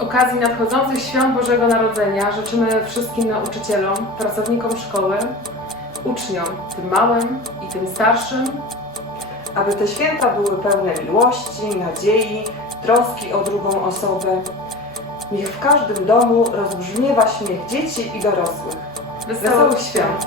okazji nadchodzących świąt Bożego Narodzenia życzymy wszystkim nauczycielom, pracownikom szkoły, uczniom, tym małym i tym starszym, aby te święta były pełne miłości, nadziei, troski o drugą osobę. Niech w każdym domu rozbrzmiewa śmiech dzieci i dorosłych. wesołych świąt.